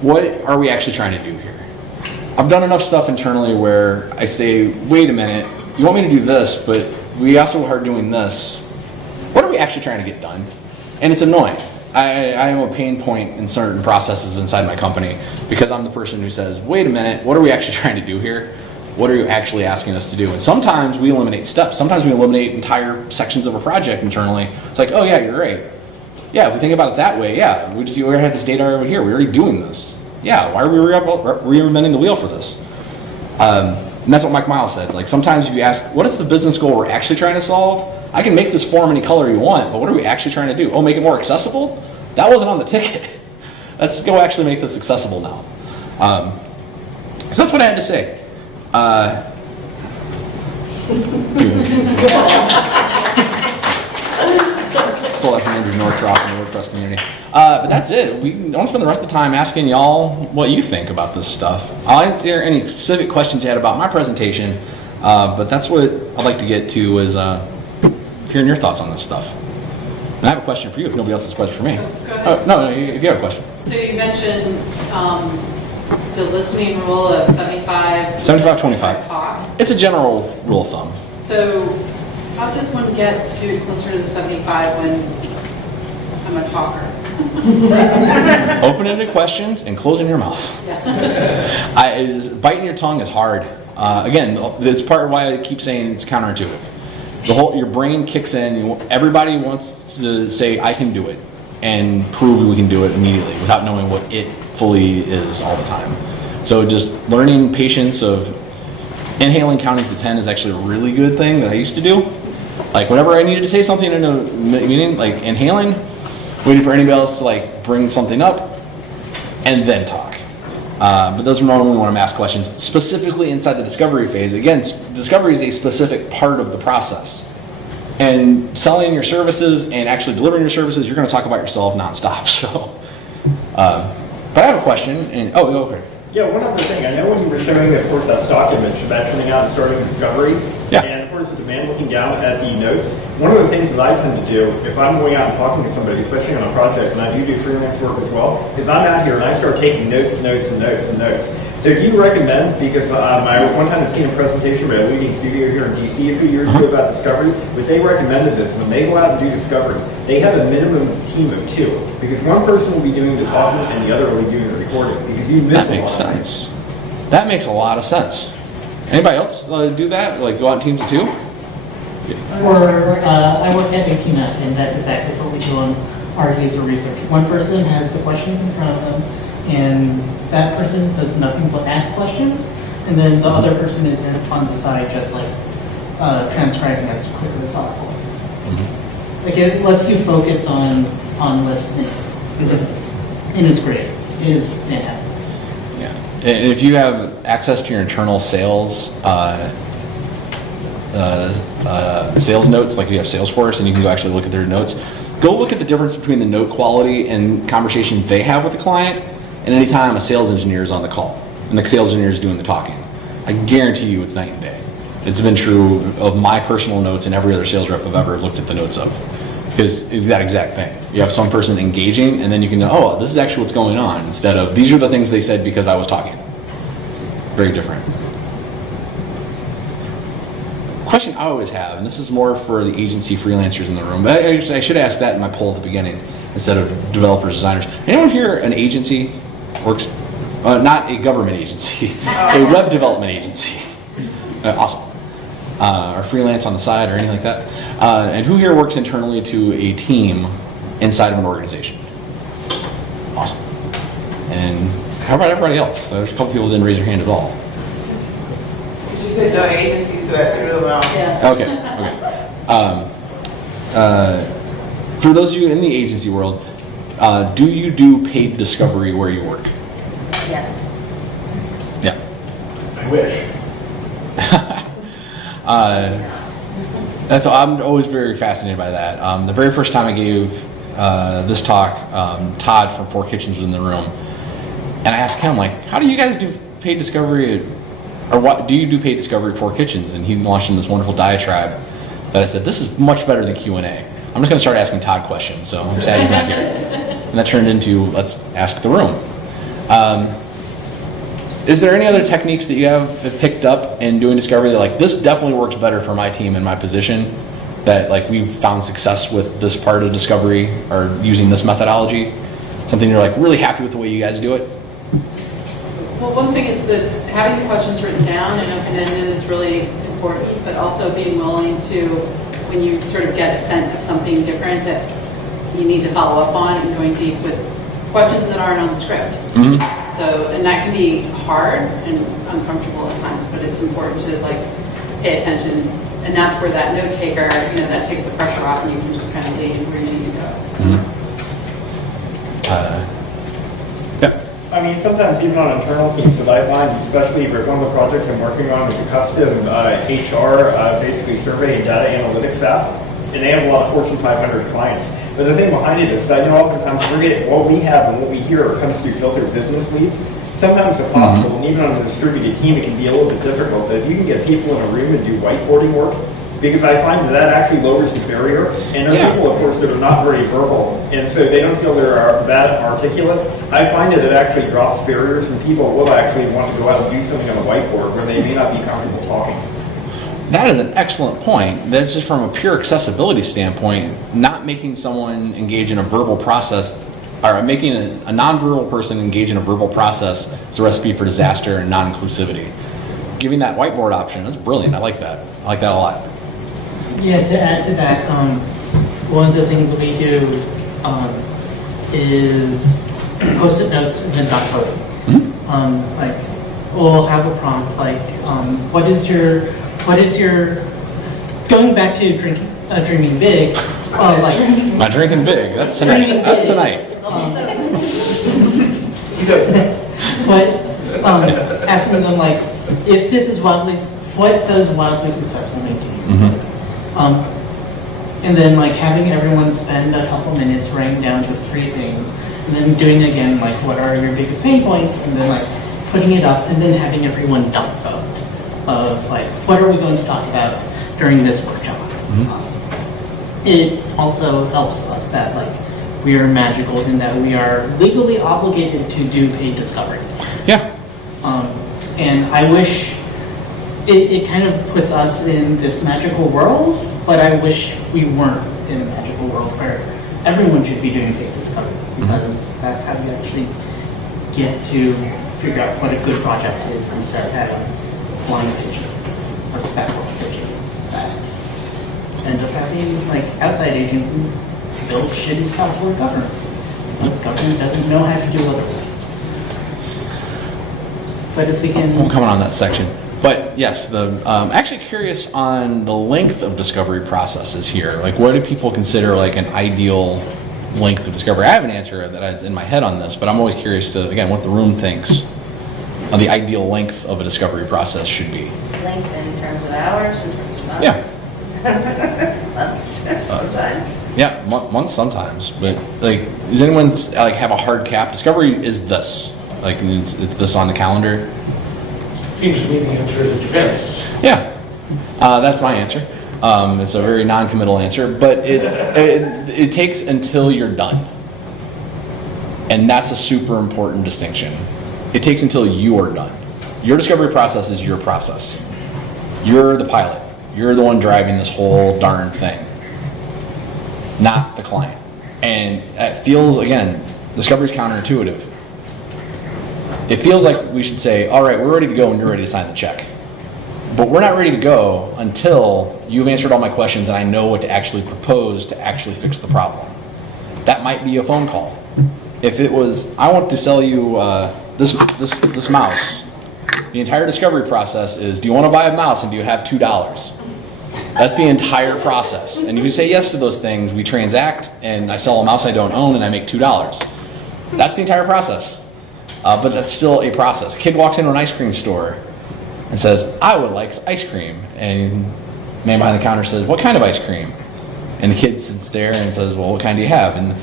are we actually trying to do here? I've done enough stuff internally where I say, wait a minute, you want me to do this, but we also are doing this. What are we actually trying to get done? And it's annoying. I am a pain point in certain processes inside my company because I'm the person who says, wait a minute, what are we actually trying to do here? What are you actually asking us to do? And sometimes we eliminate steps. Sometimes we eliminate entire sections of a project internally. It's like, oh yeah, you're right. Yeah, if we think about it that way, yeah, we already have this data over here. We're already doing this. Yeah, why are we reinventing the wheel for this? And that's what Mike Miles said. Like sometimes if you ask, what is the business goal we're actually trying to solve? I can make this form any color you want, but what are we actually trying to do? Oh, make it more accessible? That wasn't on the ticket. Let's go actually make this accessible now. So that's what I had to say. Still from Andrew Northrock in the WordPress community. But that's it. We don't spend the rest of the time asking y'all what you think about this stuff. I'll answer any specific questions you had about my presentation, but that's what I'd like to get to is hearing your thoughts on this stuff. And I have a question for you if nobody else has a question for me. No, if you have a question. So you mentioned the listening rule of 75-25 talk. It's a general rule of thumb. So how does one get to closer to the 75 when I'm a talker? Open-ended questions and closing your mouth. Yeah. Biting your tongue is hard. Again, that's part of why I keep saying it's counterintuitive. Your brain kicks in. Everybody wants to say, I can do it, and prove we can do it immediately without knowing what it fully is all the time. So just learning patience of inhaling, counting to 10 is actually a really good thing that I used to do. Like whenever I needed to say something in a meeting, like inhaling, waiting for anybody else to like bring something up, and then talk. But those are normally when I'm asked questions, specifically inside the discovery phase. Again, discovery is a specific part of the process. And selling your services and actually delivering your services, you're going to talk about yourself nonstop. So, but I have a question. And go for it. Yeah, one other thing. I know when you were showing, of course, that stock image of that coming out and starting discovery, and of course the demand looking down at the notes, one of the things that I tend to do, if I'm going out and talking to somebody, especially on a project, and I do freelance work as well, is I'm out here and I start taking notes. So do you recommend, because I one time had seen a presentation by a leading studio here in DC a few years ago about discovery, but they recommended this. When they go out and do discovery, they have a minimum team of 2, because one person will be doing the talking and the other will be doing the recording, because you miss That makes sense. That makes a lot of sense. Anybody else do that? Like go out in teams of 2? I work at Pantheon, and that's exactly what we do on our user research. One person has the questions in front of them, and that person does nothing but ask questions, and then the other person is on the side just like transcribing as quickly as possible. Mm-hmm. Like it lets you focus on listening, and it's great. It is fantastic. Yeah, and if you have access to your internal sales sales notes, like you have Salesforce, and you can go actually look at their notes. Go look at the difference between the note quality and conversation they have with the client, and anytime a sales engineer is on the call and the sales engineer is doing the talking. I guarantee you it's night and day. It's been true of my personal notes and every other sales rep I've ever looked at the notes of. Because it's that exact thing. You have some person engaging, and then you can know, oh, this is actually what's going on, instead of, these are the things they said because I was talking. Very different. Question I always have, and this is more for the agency freelancers in the room, but I should ask that in my poll at the beginning, instead of developers, designers. Anyone here an agency works, not a government agency, a web development agency? Awesome. Or freelance on the side or anything like that. And who here works internally to a team inside of an organization? Awesome. And how about everybody else? There's a couple people who didn't raise their hand at all. You said no agency, so that threw them out. Yeah. Okay. For those of you in the agency world, do you do paid discovery where you work? Yes. Yeah. I wish. I'm always very fascinated by that. The very first time I gave this talk, Todd from Four Kitchens was in the room, and I asked him, like, how do you guys do paid discovery, or what do you do paid discovery at Four Kitchens? And he launched in this wonderful diatribe that I said, this is much better than Q&A. I'm just going to start asking Todd questions, so I'm sad he's not here. And that turned into, let's ask the room. Is there any other techniques that you have picked up in doing discovery that, like, this definitely works better for my team and my position, that, like, we've found success with this part of discovery or using this methodology? Something you're, like, really happy with the way you guys do it? Well, one thing is that having the questions written down and open-ended is really important, but also being willing to, when you sort of get a sense of something different that you need to follow up on, and going deep with questions that aren't on the script. Mm-hmm. So, and that can be hard and uncomfortable at times, but it's important to, like, pay attention. And that's where that note taker, that takes the pressure off, and you can just kind of lead where you need to go. So. Mm-hmm. Yeah. I mean, sometimes even on internal teams that I find, especially for one of the projects I'm working on is a custom HR, basically survey and data analytics app. And they have a lot of Fortune 500 clients. But the thing behind it is, I know oftentimes what we have and what we hear comes through filtered business leads. Sometimes it's possible, and even on a distributed team, it can be a little bit difficult. But if you can get people in a room and do whiteboarding work, because I find that actually lowers the barrier. And there are people, of course, that are not very verbal, and so they don't feel they're that articulate. I find that it actually drops barriers, and people will actually want to go out and do something on a whiteboard where they may not be comfortable talking. That is an excellent point. That's just from a pure accessibility standpoint, not making someone engage in a verbal process, or making a non-verbal person engage in a verbal process is a recipe for disaster and non-inclusivity. Giving that whiteboard option, that's brilliant. I like that. I like that a lot. Yeah, to add to that, one of the things that we do is post-it notes and then talk about it. Mm-hmm. Like, we'll have a prompt like, what is your, going back to dreaming big, not drinking big, that's tonight. That's tonight. But asking them, like, if this is wildly, what does wildly successful mean to you? Mm-hmm. And then, like, having everyone spend a couple minutes writing down the 3 things, and then doing again, like, what are your biggest pain points, and then, like, putting it up, and then having everyone dump vote of, like, what are we going to talk about during this workshop? Mm-hmm. It also helps us that, like, we are magical in that we are legally obligated to do paid discovery. Yeah. And I wish it kind of puts us in this magical world, but I wish we weren't in a magical world where everyone should be doing paid discovery, because that's how you actually get to figure out what a good project is instead of having blind pitches or spectral pitches that end up having, like, outside agencies build shitty stuff for government, because government doesn't know how to do otherwise. But if we can... I'm coming on that section. But yes, actually curious on the length of discovery processes here. Like, what do people consider like an ideal length of discovery? I have an answer that's in my head on this, but I'm always curious to, again, what the room thinks on the ideal length of a discovery process should be. Length in terms of hours, in terms of months? Yeah. Months, sometimes. Yeah, months sometimes. But, like, does anyone like have a hard cap? Discovery is this. Like, it's this on the calendar. Seems to me the answer is it depends. Yeah, that's my answer. It's a very non-committal answer, but it takes until you're done. And that's a super important distinction. It takes until you are done. Your discovery process is your process. You're the pilot. You're the one driving this whole darn thing, not the client. And it feels, again, discovery is counterintuitive. It feels like we should say, all right, we're ready to go and you're ready to sign the check. But we're not ready to go until you've answered all my questions and I know what to actually propose to actually fix the problem. That might be a phone call. If it was, I want to sell you this mouse, the entire discovery process is, do you want to buy a mouse and do you have $2? That's the entire process. And if you say yes to those things, we transact and I sell a mouse I don't own and I make $2. That's the entire process. But that's still a process. A kid walks into an ice cream store and says, I would like ice cream. And the man behind the counter says, what kind of ice cream? And the kid sits there and says, well, what kind do you have? And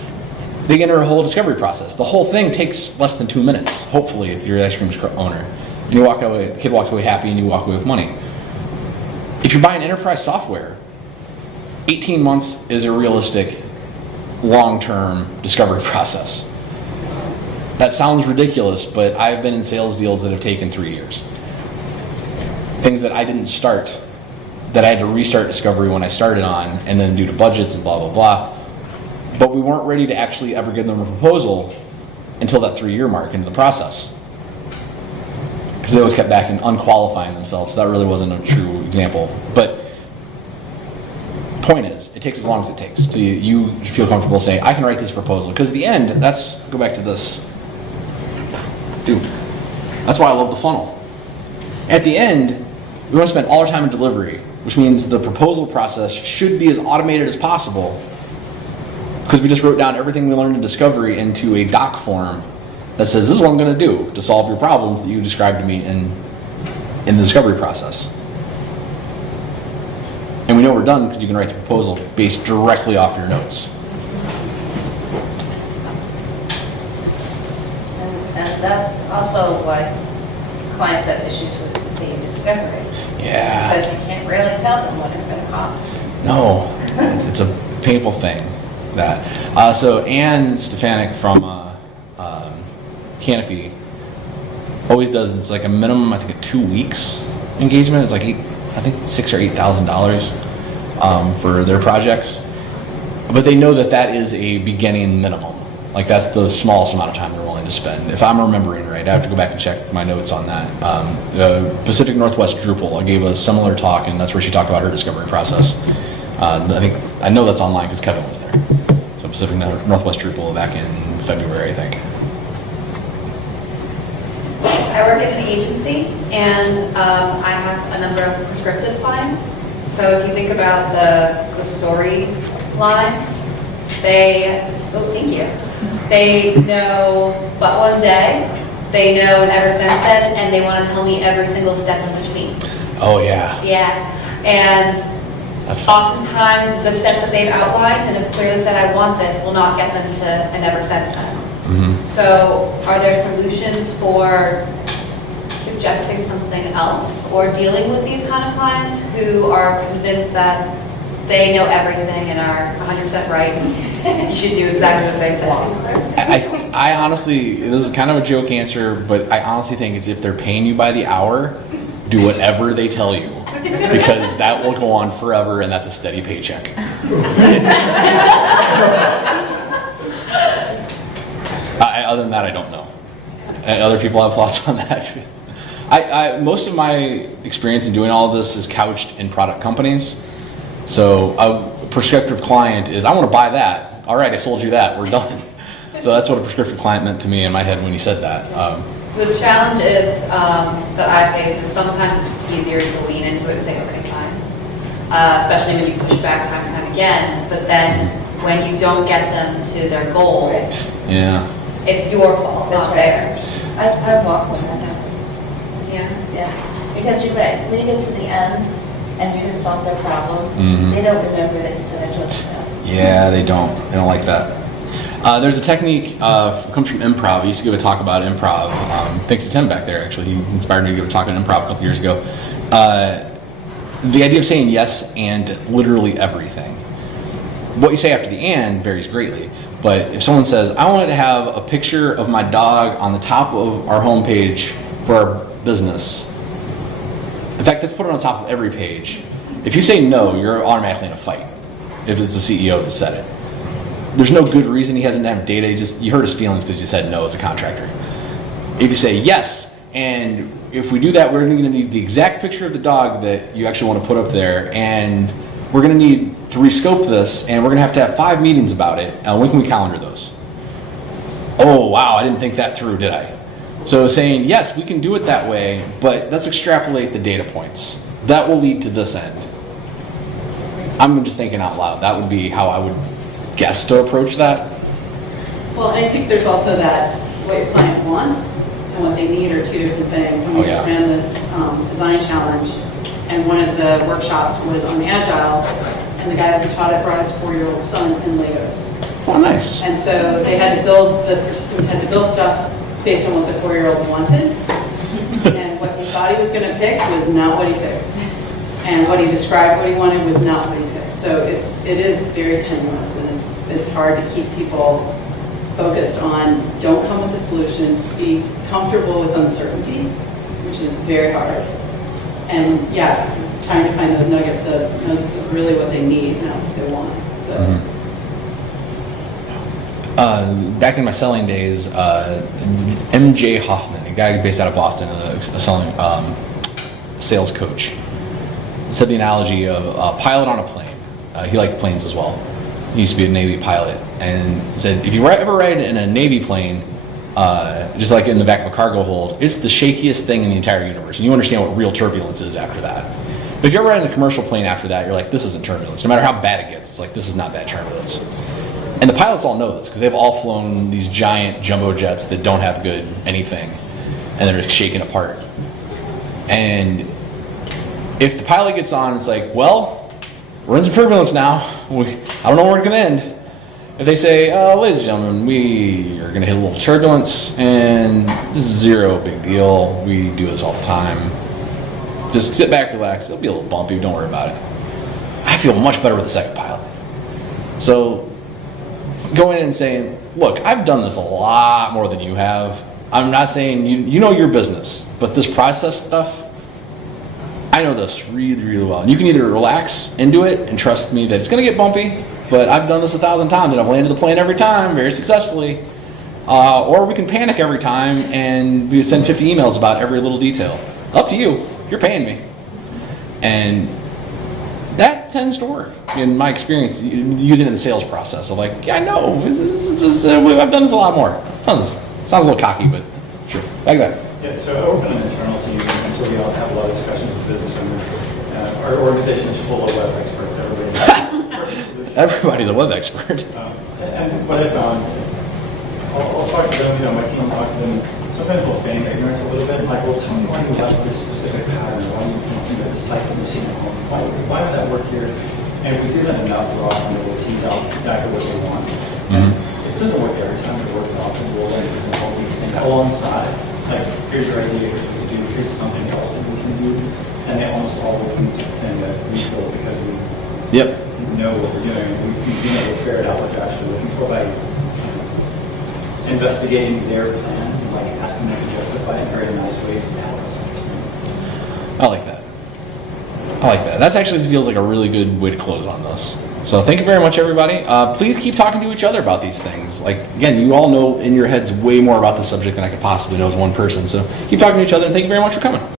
they get into a whole discovery process. The whole thing takes less than 2 minutes, hopefully, if you're the ice cream owner. And you walk away, the kid walks away happy and you walk away with money. If you're buying enterprise software, 18 months is a realistic long-term discovery process. That sounds ridiculous, but I've been in sales deals that have taken 3 years. Things that I didn't start, that I had to restart discovery when I started on, and then due to budgets and blah, blah, blah. But we weren't ready to actually ever give them a proposal until that 3-year mark into the process. Because they always kept back and unqualifying themselves, so that really wasn't a true example. But point is, it takes as long as it takes till you feel comfortable saying, I can write this proposal. Because at the end, go back to this. Dude, that's why I love the funnel. At the end, we want to spend all our time in delivery, which means the proposal process should be as automated as possible, because we just wrote down everything we learned in discovery into a doc form that says, this is what I'm going to do to solve your problems that you described to me in the discovery process. And we know we're done because you can write the proposal based directly off your notes. And that's also why clients have issues with the discovery. Yeah. Because you can't really tell them what it's going to cost. No, it's a painful thing. That. So Anne Stefanik from Canopy always does, it's like a minimum, I think, of 2 weeks engagement. It's like $6,000 or $8,000 for their projects. But they know that is a beginning minimum. Like that's the smallest amount of time they're willing to spend. If I'm remembering right, I have to go back and check my notes on that. Pacific Northwest Drupal, I gave a similar talk, and that's where she talked about her discovery process. I know that's online because Kevin was there. So Pacific Northwest Drupal back in February, I think. I work at an agency, and I have a number of prescriptive clients. So if you think about the story line, thank you. They know but one day, they know never since then, and they want to tell me every single step in between. Oh yeah. Yeah, and oftentimes the steps that they've outlined and have clearly said I want this will not get them to a never since then. Mm-hmm. So are there solutions for suggesting something else or dealing with these kind of clients who are convinced that they know everything and are 100% right? You should do exactly what they say. I honestly, this is kind of a joke answer, but I honestly think it's if they're paying you by the hour, do whatever they tell you, because that will go on forever and that's a steady paycheck. Other than that, I don't know. And other people have thoughts on that. Most of my experience in doing all of this is couched in product companies. So a prescriptive client is, I want to buy that. All right, I sold you that. We're done. So that's what a prescriptive client meant to me in my head when you said that. The challenge is that I face is sometimes it's just easier to lean into it and say, okay, fine. Especially when you push back time and time again. But then when you don't get them to their goal, yeah, it's your fault, not theirs. I walk when that happens. Yeah. Because you're right. When you get to the end and you didn't solve their problem, they don't remember that you said I told you so. Yeah, they don't. They don't like that. There's a technique comes from Improv. I used to give a talk about Improv. Thanks to Tim back there, actually. He inspired me to give a talk on Improv a couple years ago. The idea of saying yes and literally everything. What you say after the and varies greatly. But if someone says, I wanted to have a picture of my dog on the top of our homepage for our business. In fact, let's put it on top of every page. If you say no, you're automatically in a fight. If it's the CEO that said it. There's no good reason. He hasn't had data. You hurt his feelings because you said no as a contractor. If you say yes, and if we do that, we're going to need the exact picture of the dog that you actually want to put up there, and we're going to need to rescope this, and we're going to have 5 meetings about it. When can we calendar those? Oh, wow, I didn't think that through, did I? So saying, yes, we can do it that way, but let's extrapolate the data points. That will lead to this end. I'm just thinking out loud. That would be how I would guess to approach that. Well, I think there's also that what your client wants and what they need are 2 different things. And we just ran this design challenge, and one of the workshops was on Agile, and the guy who taught it brought his 4-year-old son in Legos. Oh, nice. And so they had to build, the participants had to build stuff based on what the 4-year-old wanted. And what he thought he was going to pick was not what he picked. And what he described what he wanted was not what he picked. So it is very tenuous, and it's hard to keep people focused on, don't come with a solution, be comfortable with uncertainty, which is very hard. And yeah, trying to find those nuggets of really what they need, not what they want. So. Back in my selling days, MJ Hoffman, a guy based out of Boston, a selling sales coach, said the analogy of a pilot on a plane. He liked planes as well. He used to be a Navy pilot, and said if you ever ride in a Navy plane, just like in the back of a cargo hold, it's the shakiest thing in the entire universe, and you understand what real turbulence is after that. But if you ever ride in a commercial plane after that, you're like, this isn't turbulence. No matter how bad it gets, it's like, this is not bad turbulence. And the pilots all know this, because they've all flown these giant jumbo jets that don't have good anything, and they're shaken apart. And if the pilot gets on, it's like, well, we're in some turbulence now. I don't know where it's going to end. If they say, ladies and gentlemen, we are going to hit a little turbulence, and this is zero big deal. We do this all the time. Just sit back, relax. It'll be a little bumpy. Don't worry about it. I feel much better with the second pilot. So going in and saying, look, I've done this a lot more than you have. I'm not saying you know your business, but this process stuff, I know this really, really well. And you can either relax into it and trust me that it's going to get bumpy, but I've done this 1,000 times and I've landed the plane every time very successfully. Or we can panic every time and we send 50 emails about every little detail. Up to you. You're paying me. And that tends to work in my experience using it in the sales process. I'm like, yeah, I know. I've done this a lot more. Sounds a little cocky, but sure. Like that. Yeah, so open and internal teams, and so we all have a lot of discussions with business owners. Our organization is full of web experts. Everybody's a web expert. And what I found, I'll talk to them, my team will talk to them. Sometimes we'll feign ignorance a little bit. Like, well, tell me why you got this specific pattern. Why do you think the site that you've seen at home? Why would that work here? And if we do that enough, we're often able to tease out exactly what they want. And it doesn't work every time. It works often. We'll let it and alongside. Like, here's your idea, here's what we do, here's something else that we can do. And they almost always need to defend that we build because we know what we're doing. We've been able to ferret out what they're actually looking for by investigating their plans and like asking them to justify it in a very nice way just to help us understand. I like that. That actually feels like a really good way to close on this. So thank you very much, everybody. Please keep talking to each other about these things. Like, again, you all know in your heads way more about the subject than I could possibly know as one person. So keep talking to each other, and thank you very much for coming.